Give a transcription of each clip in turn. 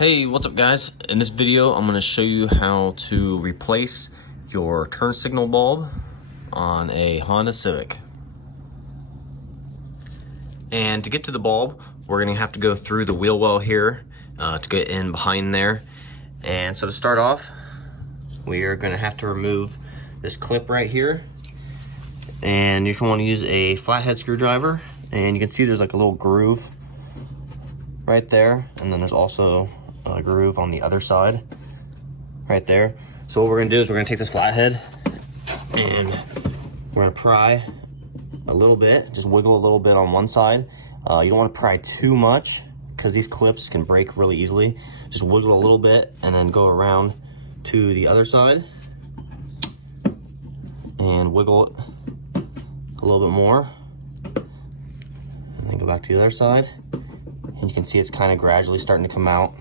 Hey, what's up guys? In this video, I'm gonna show you how to replace your turn signal bulb on a Honda Civic. And to get to the bulb, we're gonna have to go through the wheel well here to get in behind there. And so to start off, we are gonna have to remove this clip right here. And you're gonna wanna use a flathead screwdriver. And you can see there's like a little groove right there. And then there's also a groove on the other side right there. So what we're gonna do is we're gonna take this flathead and we're gonna pry a little bit, just wiggle a little bit on one side. You don't want to pry too much because these clips can break really easily. Just wiggle a little bit and then go around to the other side and wiggle it a little bit more and then go back to the other side. And you can see it's kind of gradually starting to come out.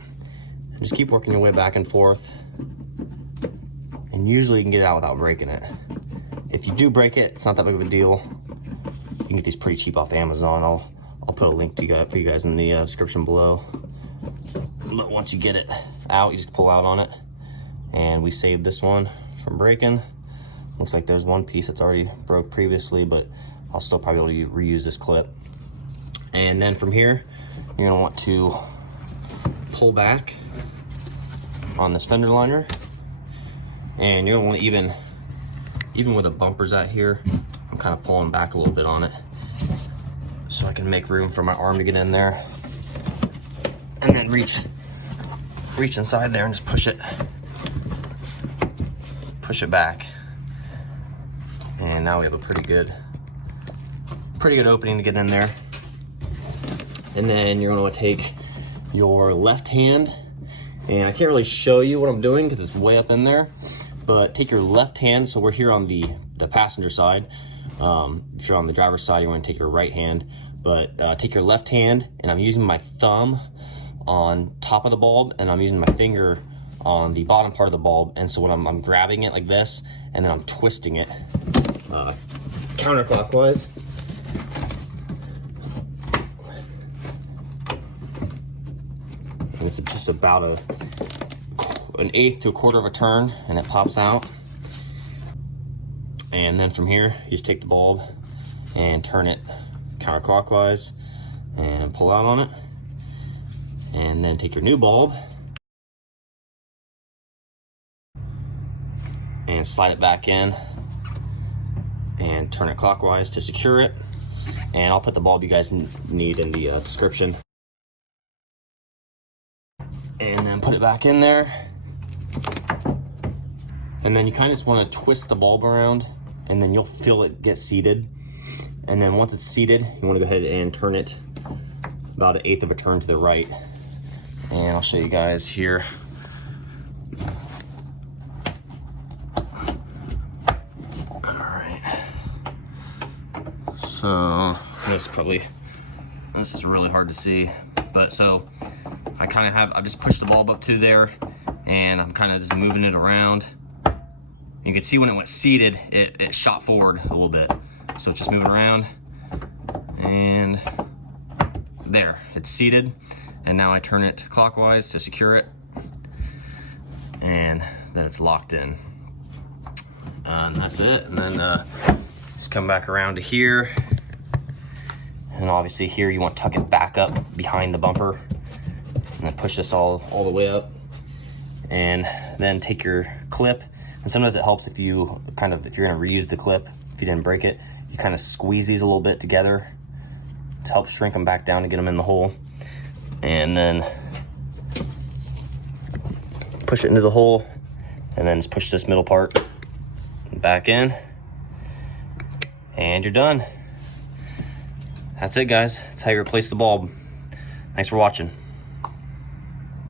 Just keep working your way back and forth. And usually you can get it out without breaking it. If you do break it, it's not that big of a deal. You can get these pretty cheap off Amazon. I'll put a link for you guys in the description below. But once you get it out, you just pull out on it. And we saved this one from breaking. Looks like there's one piece that's already broke previously, but I'll still probably be able to reuse this clip. And then from here, you're gonna want to pull back on this fender liner, and you're gonna want to even where the bumper's at here, I'm kind of pulling back a little bit on it so I can make room for my arm to get in there, and then reach inside there and just push it back. And now we have a pretty good opening to get in there. And then you're gonna want to take your left hand, and I can't really show you what I'm doing because it's way up in there, but take your left hand. So we're here on the passenger side. If you're on the driver's side, you want to take your right hand, but take your left hand, and I'm using my thumb on top of the bulb, and I'm using my finger on the bottom part of the bulb. And so when I'm grabbing it like this, and then I'm twisting it counterclockwise. And it's just about an eighth to a quarter of a turn, and it pops out. And then from here, you just take the bulb and turn it counterclockwise and pull out on it. And then take your new bulb and slide it back in and turn it clockwise to secure it. And I'll put the bulb you guys need in the description. And then put it back in there. And then you kind of just want to twist the bulb around, and then you'll feel it get seated. And then once it's seated, you want to go ahead and turn it about an eighth of a turn to the right. And I'll show you guys here. All right. So this is really hard to see, but so I just pushed the bulb up to there, and I'm kind of just moving it around. You can see when it went seated, it shot forward a little bit. So it's just moving around, and there, it's seated. And now I turn it clockwise to secure it, and then it's locked in. And that's it. And then just come back around to here. And obviously here you want to tuck it back up behind the bumper, and then push this all the way up. And then take your clip, and sometimes it helps if you're gonna reuse the clip, if you didn't break it, you kind of squeeze these a little bit together to help shrink them back down to get them in the hole. And then push it into the hole, and then just push this middle part back in, and you're done. That's it, guys. That's how you replace the bulb. Thanks for watching.